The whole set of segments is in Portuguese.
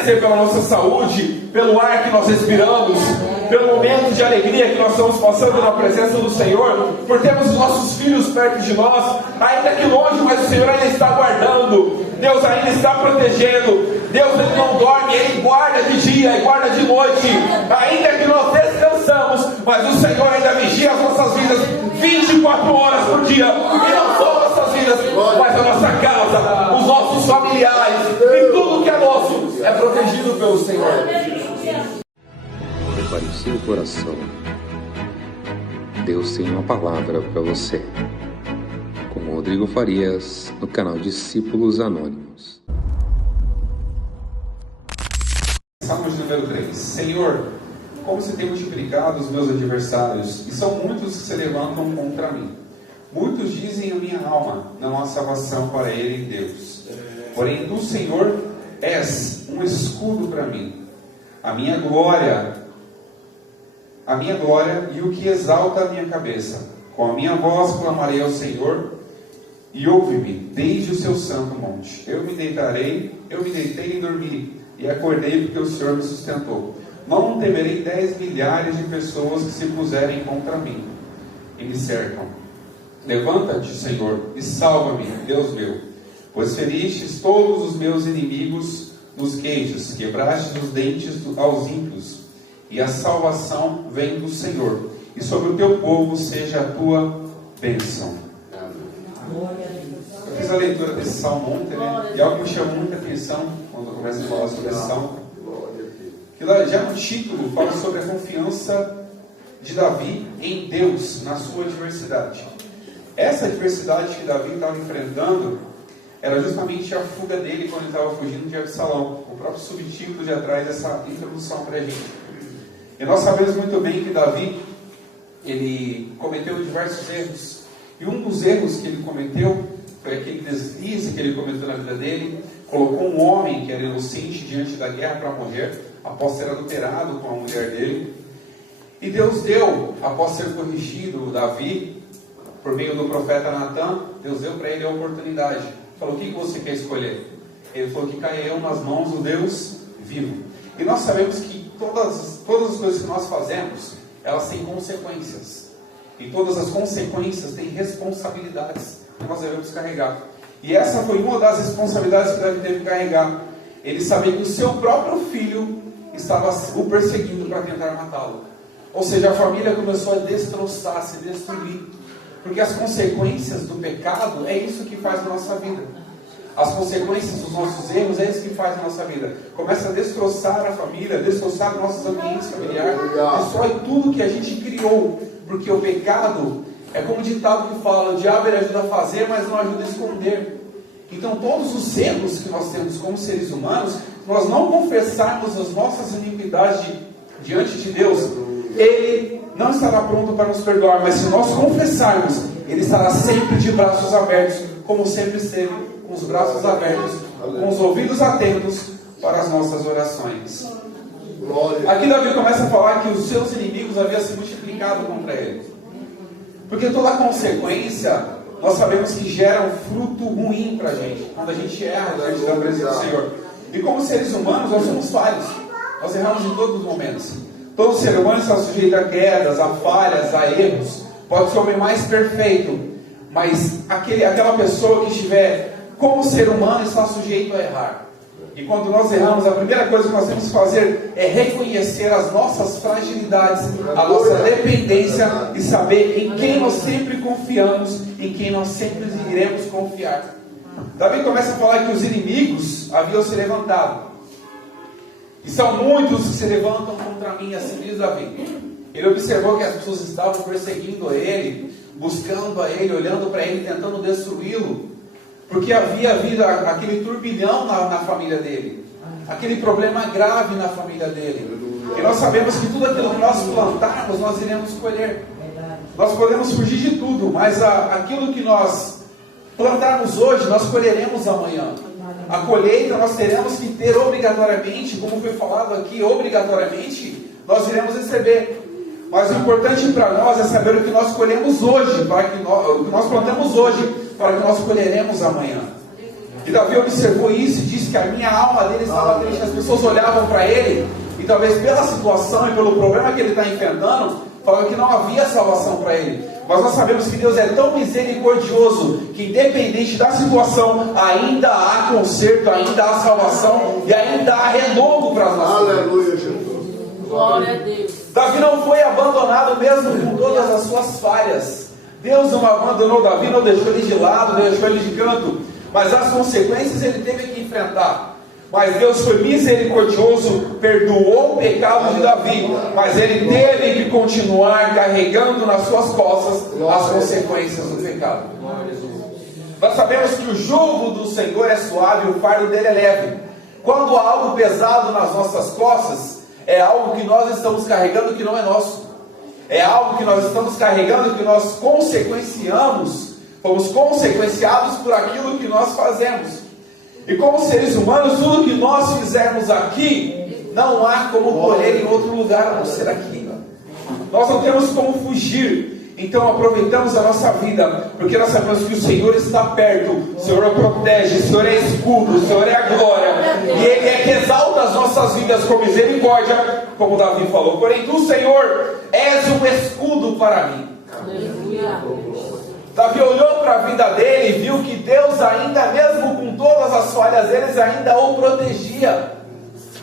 agradecer pela nossa saúde, pelo ar que nós respiramos, pelo momento de alegria que nós estamos passando na presença do Senhor, por termos os nossos filhos perto de nós, ainda que longe, mas o Senhor ainda está guardando, Deus ainda está protegendo, Deus ele não dorme, Ele guarda de dia e guarda de noite, ainda que nós descansamos, mas o Senhor ainda vigia as nossas vidas 24 horas por dia, e não só nossas vidas, mas a nossa casa, os nossos familiares, e tudo que é nosso é protegido pelo Senhor. Prepare o seu coração. Deus tem uma palavra para você. Com Rodrigo Farias, no canal Discípulos Anônimos. Salmo de número 3. Senhor, como se tem multiplicado os meus adversários, e são muitos que se levantam contra mim. Muitos dizem a minha alma, não há salvação para ele em Deus. Porém, tu, Senhor, és um escudo para mim, a minha glória e o que exalta a minha cabeça. Com a minha voz clamarei ao Senhor, e ouve-me desde o seu santo monte. Eu me deitei e dormi, e acordei porque o Senhor me sustentou. Não temerei 10 milhares de pessoas que se puserem contra mim e me cercam. Levanta-te, Senhor, e salva-me, Deus meu, pois feristes todos os meus inimigos nos queixos, quebrastes os dentes aos ímpios, e a salvação vem do Senhor, e sobre o teu povo seja a tua bênção. Eu fiz a leitura desse salmo ontem, né? E algo me chamou muita atenção quando eu começo a falar sobre esse salmo, que lá já no título fala sobre a confiança de Davi em Deus na sua adversidade. Essa adversidade que Davi estava enfrentando era justamente a fuga dele quando ele estava fugindo de Absalão. O próprio subtítulo já traz essa introdução para a gente. E nós sabemos muito bem que Davi, ele cometeu diversos erros. E um dos erros que ele cometeu foi aquele deslize que ele cometeu na vida dele. Colocou um homem que era inocente diante da guerra para morrer, após ser adulterado com a mulher dele. E Deus deu, após ser corrigido Davi, por meio do profeta Natan, Deus deu para ele a oportunidade. Falou, o que você quer escolher? Ele falou que caiu nas mãos do Deus vivo. E nós sabemos que todas as coisas que nós fazemos, elas têm consequências. E todas as consequências têm responsabilidades que nós devemos carregar. E essa foi uma das responsabilidades que Davi teve que carregar. Ele sabia que o seu próprio filho estava o perseguindo para tentar matá-lo. Ou seja, a família começou a destroçar, a se destruir. Porque as consequências do pecado é isso que faz a nossa vida. As consequências dos nossos erros é isso que faz a nossa vida. Começa a destroçar a família, destroçar nossos ambientes familiares, destrói tudo que a gente criou. Porque o pecado é como o ditado que fala, o diabo ele ajuda a fazer, mas não ajuda a esconder. Então todos os erros que nós temos como seres humanos, nós não confessarmos as nossas iniquidades diante de Deus, Ele não estará pronto para nos perdoar, mas se nós confessarmos, Ele estará sempre de braços abertos, como sempre esteve, com os braços abertos, com os ouvidos atentos para as nossas orações. Aqui Davi começa a falar que os seus inimigos haviam se multiplicado contra ele. Porque toda consequência, nós sabemos que gera um fruto ruim para a gente, quando a gente erra diante da presença do Senhor. E como seres humanos, nós somos falhos. Nós erramos em todos os momentos. Todo ser humano está sujeito a quedas, a falhas, a erros. Pode ser o homem mais perfeito, mas aquela pessoa que estiver como ser humano está sujeito a errar. E quando nós erramos, a primeira coisa que nós temos que fazer é reconhecer as nossas fragilidades, a nossa dependência e saber em quem nós sempre confiamos, em quem nós sempre iremos confiar. Davi começa a falar que os inimigos haviam se levantado. E são muitos que se levantam contra mim, assim diz Davi. Ele observou que as pessoas estavam perseguindo ele, buscando a ele, olhando para ele, tentando destruí-lo. Porque havia havido aquele turbilhão na família dele. Aquele problema grave na família dele. E nós sabemos que tudo aquilo que nós plantarmos, nós iremos colher. Nós podemos fugir de tudo, mas aquilo que nós plantarmos hoje, nós colheremos amanhã. A colheita nós teremos que ter obrigatoriamente, como foi falado aqui, obrigatoriamente, nós iremos receber. Mas o importante para nós é saber o que nós colhemos hoje, o que nós plantamos hoje, para que nós colheremos amanhã. E Davi observou isso e disse que a minha alma dele estava triste. As pessoas olhavam para ele e talvez pela situação e pelo problema que ele está enfrentando, falavam que não havia salvação para ele. Mas nós sabemos que Deus é tão misericordioso que independente da situação, ainda há conserto, ainda há salvação e ainda há renovo para as nossas vidas. Aleluia, Jesus. Glória a Deus. Davi não foi abandonado mesmo com todas as suas falhas. Deus não abandonou Davi, não deixou ele de lado, não deixou ele de canto. Mas as consequências ele teve que enfrentar. Mas Deus foi misericordioso, perdoou o pecado de Davi, mas ele teve que continuar carregando nas suas costas as consequências do pecado. Nós sabemos que o jugo do Senhor é suave e o fardo dele é leve. Quando há algo pesado nas nossas costas, é algo que nós estamos carregando que não é nosso. É algo que nós estamos carregando que nós consequenciamos, fomos consequenciados por aquilo que nós fazemos. E como seres humanos, tudo que nós fizermos aqui, não há como colher em outro lugar a não ser aqui. Nós não temos como fugir. Então aproveitamos a nossa vida, porque nós sabemos que o Senhor está perto, o Senhor protege, o Senhor é escudo, o Senhor é a glória, e Ele é que exalta as nossas vidas com misericórdia, como Davi falou. Porém, tu, Senhor, és um escudo para mim. Aleluia. Davi olhou para a vida dele e viu que Deus ainda, mesmo com todas as falhas deles, ainda o protegia.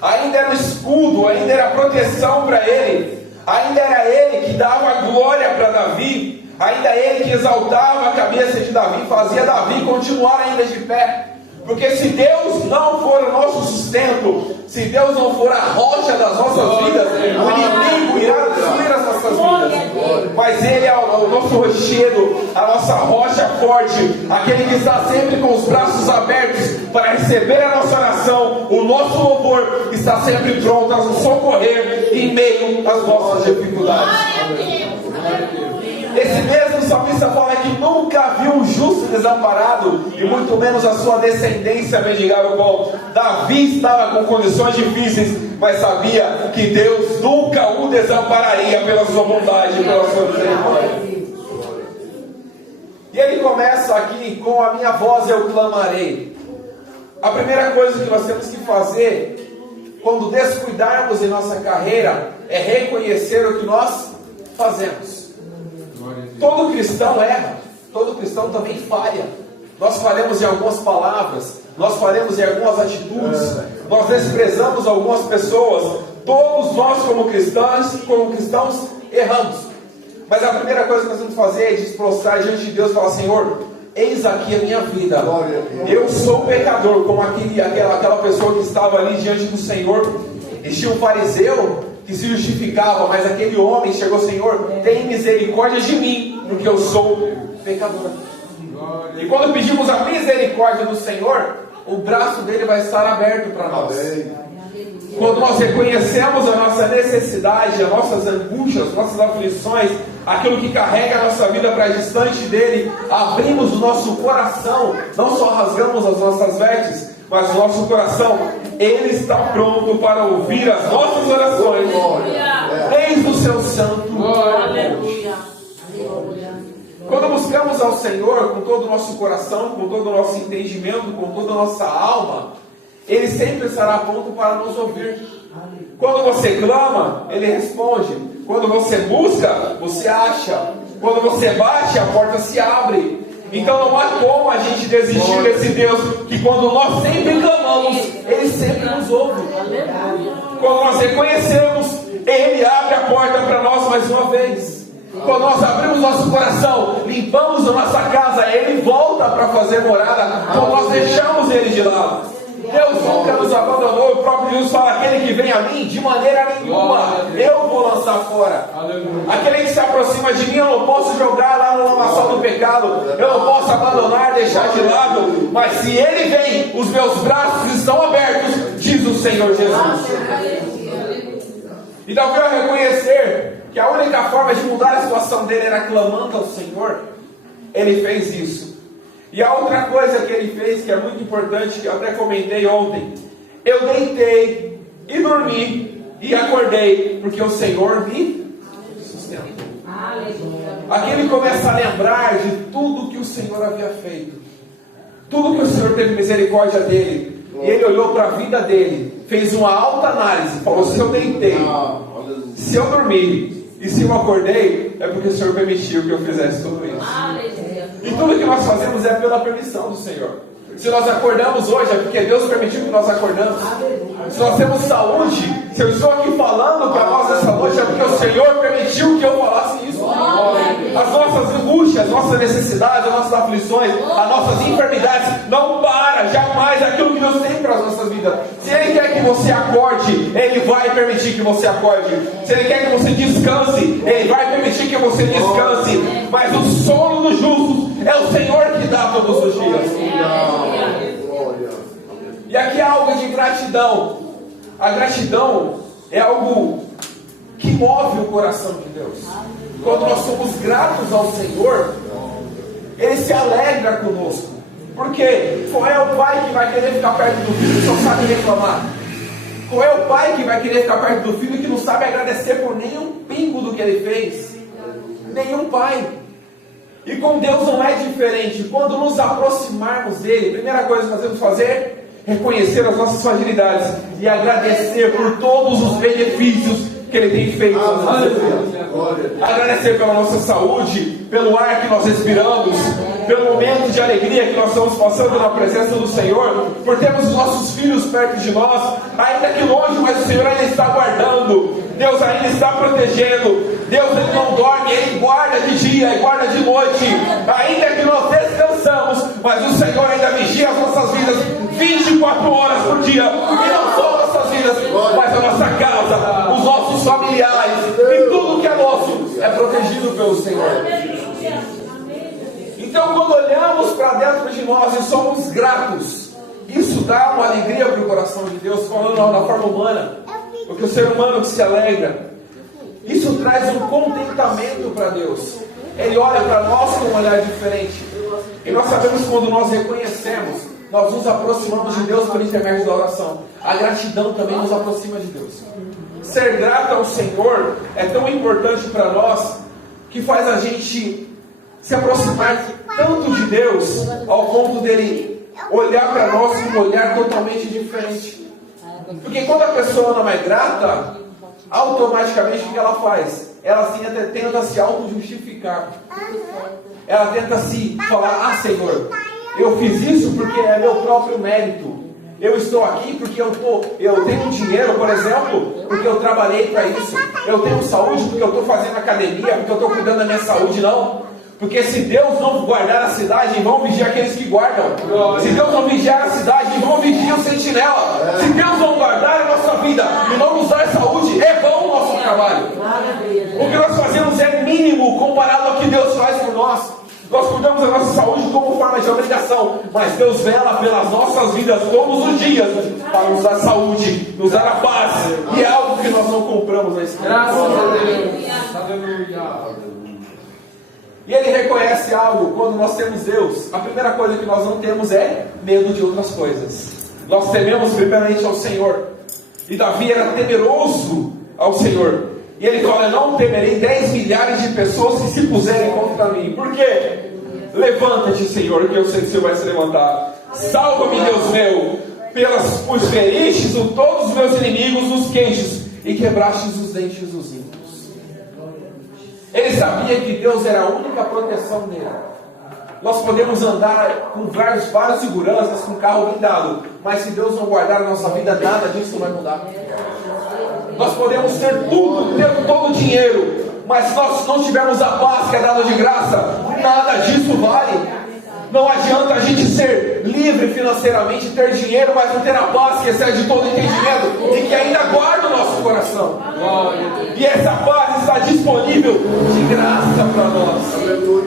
Ainda era um escudo, ainda era proteção para ele. Ainda era ele que dava glória para Davi. Ainda ele que exaltava a cabeça de Davi, fazia Davi continuar ainda de pé. Porque se Deus não for o nosso sustento, se Deus não for a rocha das nossas vidas, o inimigo irá destruir as nossas vidas. Mas Ele é o nosso rochedo, a nossa rocha forte, aquele que está sempre com os braços abertos para receber a nossa oração. O nosso louvor está sempre pronto a nos socorrer em meio às nossas dificuldades. Esse mesmo salmista fala que nunca viu um justo desamparado, e muito menos a sua descendência mendigar o pão. Davi estava com condições difíceis, mas sabia que Deus nunca o desampararia pela sua bondade, pela sua misericórdia. E ele começa aqui com a minha voz eu clamarei. A primeira coisa que nós temos que fazer quando descuidarmos em nossa carreira é reconhecer o que nós fazemos. Todo cristão erra, todo cristão também falha. Nós falhamos em algumas palavras, nós falhamos em algumas atitudes, nós desprezamos algumas pessoas. Todos nós como cristãos erramos. Mas a primeira coisa que nós temos que fazer é desprostrar diante de Deus e falar: Senhor, eis aqui a minha vida. Eu sou pecador, como aquela pessoa que estava ali diante do Senhor. Existia um fariseu que se justificava, mas aquele homem chegou: Senhor, tem misericórdia de mim, porque eu sou pecador. E quando pedimos a misericórdia do Senhor, o braço dele vai estar aberto para nós. Quando nós reconhecemos a nossa necessidade, as nossas angústias, nossas aflições, aquilo que carrega a nossa vida para distante dele, abrimos o nosso coração, não só rasgamos as nossas vestes, mas o nosso coração, ele está pronto para ouvir as nossas orações. Eis o seu santo. Aleluia. Quando buscamos ao Senhor com todo o nosso coração, com todo o nosso entendimento, com toda a nossa alma, Ele sempre estará pronto para nos ouvir. Quando você clama, Ele responde. Quando você busca, você acha. Quando você bate, a porta se abre. Então não há como a gente desistir desse Deus, que quando nós sempre clamamos, Ele sempre nos ouve. Quando nós reconhecemos, Ele abre a porta para nós mais uma vez. Quando nós abrimos nosso coração, limpamos a nossa casa, Ele volta para fazer morada. Quando nós deixamos Ele de lado, Deus nunca nos abandonou. O próprio Jesus fala: aquele que vem a mim, de maneira nenhuma eu vou lançar fora. Aquele que se aproxima de mim, eu não posso jogar lá no lamaçal do pecado, eu não posso abandonar, deixar de lado. Mas se Ele vem, os meus braços estão abertos, diz o Senhor Jesus. Então eu quero reconhecer que a única forma de mudar a situação dele era clamando ao Senhor. Ele fez isso. E a outra coisa que ele fez, que é muito importante, que eu até comentei ontem: eu deitei e dormi e acordei, porque o Senhor me sustentou. Aqui ele começa a lembrar de tudo que o Senhor havia feito, tudo que o Senhor teve misericórdia dele, e ele olhou para a vida dele, fez uma alta análise, falou: se eu deitei, se eu dormi e se eu acordei, é porque o Senhor permitiu que eu fizesse tudo isso. E tudo que nós fazemos é pela permissão do Senhor. Se nós acordamos hoje, é porque Deus permitiu que nós acordamos. Se nós temos saúde, se eu estou aqui falando para nós essa noite, é porque o Senhor permitiu que eu falasse isso. As nossas angústias, as nossas necessidades, as nossas aflições, as nossas enfermidades, não para jamais aquilo que Deus tem para as nossas vidas. Se Ele quer que você acorde, Ele vai permitir que você acorde. Se Ele quer que você descanse, Ele vai permitir que você descanse. Mas o sono dos justos é o Senhor que dá todos os dias. E aqui é algo de gratidão. A gratidão é algo que move o coração de Deus. Quando nós somos gratos ao Senhor, Ele se alegra conosco. Porque qual é o pai que vai querer ficar perto do filho que só sabe reclamar? Qual é o pai que vai querer ficar perto do filho que não sabe agradecer por nenhum pingo do que ele fez? Nenhum pai. E com Deus não é diferente. Quando nos aproximarmos dele, a primeira coisa que nós temos que fazer é reconhecer as nossas fragilidades e agradecer por todos os benefícios que Ele tem feito nas nossas vidas. Agradecer pela nossa saúde, pelo ar que nós respiramos, pelo momento de alegria que nós estamos passando na presença do Senhor, por termos os nossos filhos perto de nós, ainda que longe, mas o Senhor ainda está guardando, Deus ainda está protegendo. Deus, Ele não dorme, Ele guarda de dia e guarda de noite, ainda que nós descansamos, mas o Senhor ainda vigia as nossas vidas 24 horas por dia, e não só as nossas vidas, mas a nossa casa, os nossos familiares, e tudo que é nosso é protegido pelo Senhor. Então, quando olhamos para dentro de nós e somos gratos, isso dá uma alegria para o coração de Deus, falando na forma humana, porque o ser humano que se alegra, isso traz um contentamento para Deus. Ele olha para nós com um olhar diferente. E nós sabemos que quando nós reconhecemos, nós nos aproximamos de Deus por intermédio da oração. A gratidão também nos aproxima de Deus. Ser grato ao Senhor é tão importante para nós, que faz a gente se aproximar tanto de Deus, ao ponto dele olhar para nós com um olhar totalmente diferente. Porque quando a pessoa não é grata, automaticamente o que ela faz? Ela tenta se auto-justificar. Ela tenta se falar: ah, Senhor, eu fiz isso porque é meu próprio mérito. Eu estou aqui porque eu tenho dinheiro, por exemplo, porque eu trabalhei para isso. Eu tenho saúde porque eu estou fazendo academia, porque eu estou cuidando da minha saúde. Não. Porque se Deus não guardar a cidade, vão vigiar aqueles que guardam. Se Deus não vigiar a cidade, vão vigiar o sentinela. Se Deus não guardar a nossa vida e não nos dar saúde, é vão o nosso trabalho. O que nós fazemos é mínimo comparado ao que Deus faz por nós. Nós cuidamos da nossa saúde como forma de obrigação, mas Deus vela pelas nossas vidas todos os dias para nos dar saúde, nos dar a paz, e é algo que nós não compramos na esquina. Graças a Deus. Aleluia. E Ele reconhece algo: quando nós temos Deus, a primeira coisa que nós não temos é medo de outras coisas. Nós tememos primeiramente ao Senhor. E Davi era temeroso ao Senhor. E ele fala: não temerei 10 milhares de pessoas que se puserem contra mim. Por quê? Levanta-te, Senhor, que eu sei que o Senhor vai se levantar. Salva-me, Deus meu, pois feristes todos os meus inimigos nos queixos e quebrastes os dentes dos ímpios. Ele sabia que Deus era a única proteção dele. Nós podemos andar com várias seguranças, com carro blindado, mas se Deus não guardar a nossa vida, nada disso vai mudar. Nós podemos ter tudo, ter todo o dinheiro, mas se nós não tivermos a paz que é dada de graça, nada disso vale. Não adianta a gente ser livre financeiramente, ter dinheiro, mas não ter a paz que excede todo entendimento e que ainda guarda o nosso coração. E essa paz está disponível de graça para nós.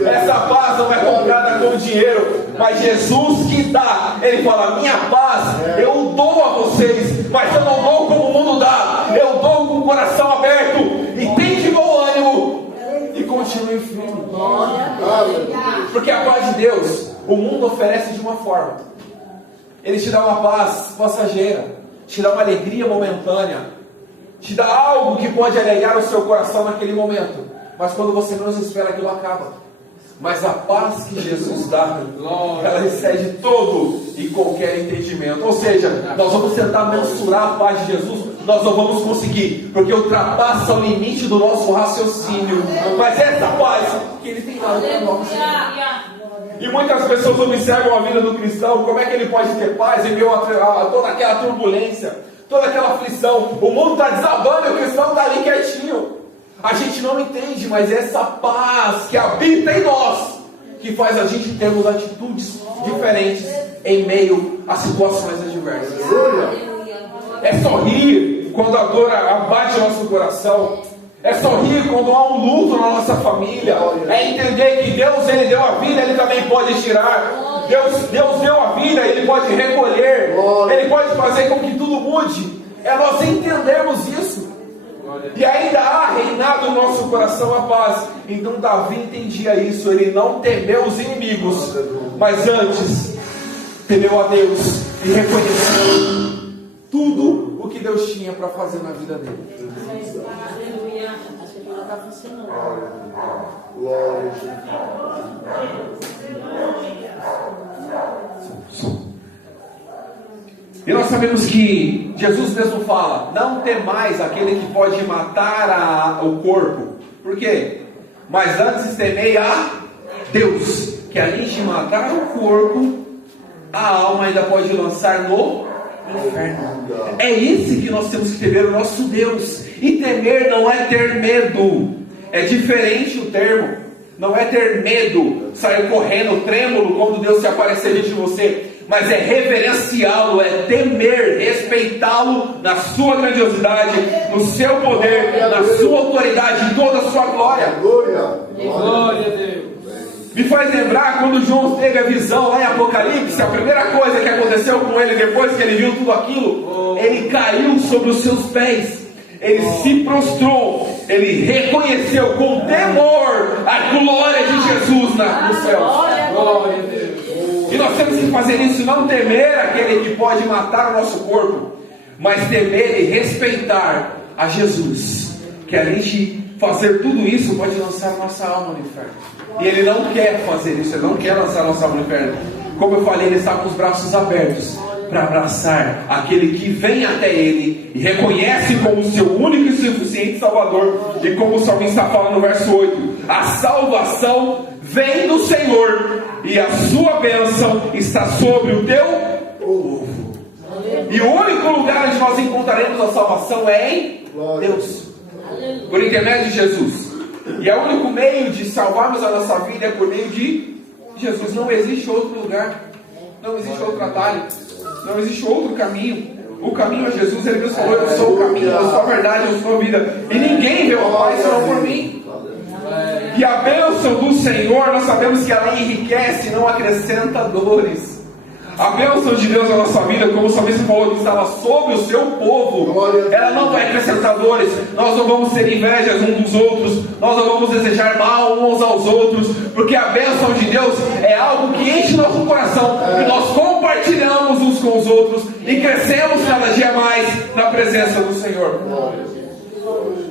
Essa paz não é comprada com dinheiro, mas Jesus que dá. Ele fala: minha paz eu dou a vocês, mas eu não dou como o mundo dá. Eu dou com o coração aberto. E tem de bom ânimo e continue firme. Porque a paz de Deus, o mundo oferece de uma forma. Ele te dá uma paz passageira, te dá uma alegria momentânea, te dá algo que pode alegrar o seu coração naquele momento. Mas quando você menos espera, aquilo acaba. Mas a paz que Jesus dá, ela excede todo e qualquer entendimento. Ou seja, nós vamos tentar mensurar a paz de Jesus, nós não vamos conseguir, porque ultrapassa o limite do nosso raciocínio. Mas essa paz que Ele tem dado para nós. E muitas pessoas observam a vida do cristão, como é que ele pode ter paz em meio a toda aquela turbulência, toda aquela aflição. O mundo está desabando e o cristão está ali quietinho. A gente não entende, mas essa paz que habita em nós, que faz a gente termos atitudes diferentes em meio a situações adversas. É sorrir quando a dor abate o nosso coração. É sorrir quando há um luto na nossa família. É entender que Deus, Ele deu a vida, Ele também pode tirar. Deus deu a vida, Ele pode recolher. Ele pode fazer com que tudo mude. É nós entendermos isso. E ainda há reinado no nosso coração a paz. Então Davi entendia isso. Ele não temeu os inimigos, mas antes temeu a Deus e reconheceu tudo o que Deus tinha para fazer na vida dele. Aleluia. Acho que ela está funcionando. Glória a Deus. E nós sabemos que Jesus mesmo fala: não temais aquele que pode matar o corpo. Por quê? Mas antes temei a Deus, que além de matar o corpo, a alma ainda pode lançar no inferno. É esse que nós temos que temer, o nosso Deus. E temer não é ter medo. É diferente o termo. Não é ter medo, sair correndo, trêmulo quando Deus se aparecer diante de você. Mas é reverenciá-lo, é temer, respeitá-lo na sua grandiosidade, no seu poder, na sua autoridade, em toda a sua glória. Glória a Deus. Me faz lembrar quando João teve a visão lá em Apocalipse. A primeira coisa que aconteceu com ele depois que ele viu tudo aquilo, ele caiu sobre os seus pés. Ele se prostrou, ele reconheceu com temor a glória de Jesus no céu. Glória a Deus. E nós temos que fazer isso, não temer aquele que pode matar o nosso corpo, mas temer e respeitar a Jesus, que além de fazer tudo isso, pode lançar a nossa alma no inferno. E Ele não quer fazer isso, Ele não quer lançar a nossa alma no inferno. Como eu falei, Ele está com os braços abertos para abraçar aquele que vem até Ele e reconhece como seu único e suficiente Salvador. E como o salmista fala no verso 8: a salvação vem do Senhor e a sua bênção está sobre o teu povo. E o único lugar onde nós encontraremos a salvação é em Deus, por intermédio de Jesus. E é o único meio de salvarmos a nossa vida é por meio de Jesus. Não existe outro lugar, não existe outro atalho, não existe outro caminho. O caminho é Jesus. Ele nos falou: eu sou o caminho, eu sou a verdade, eu sou a vida, e ninguém vê o Pai senão por mim. E a bênção do Senhor, nós sabemos que ela enriquece, não acrescenta dores. A bênção de Deus na nossa vida, como o salmista falou, que estava sobre o seu povo, ela não vai acrescentar dores. Nós não vamos ter invejas uns dos outros, nós não vamos desejar mal uns aos outros, porque a bênção de Deus é algo que enche nosso coração, que nós compartilhamos uns com os outros e crescemos cada dia mais na presença do Senhor.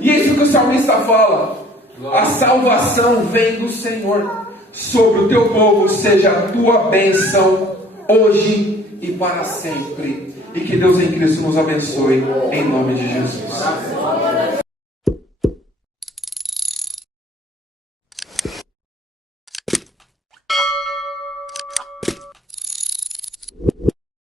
E é isso que o salmista fala: a salvação vem do Senhor, sobre o teu povo seja a tua bênção hoje e para sempre. E que Deus em Cristo nos abençoe, em nome de Jesus.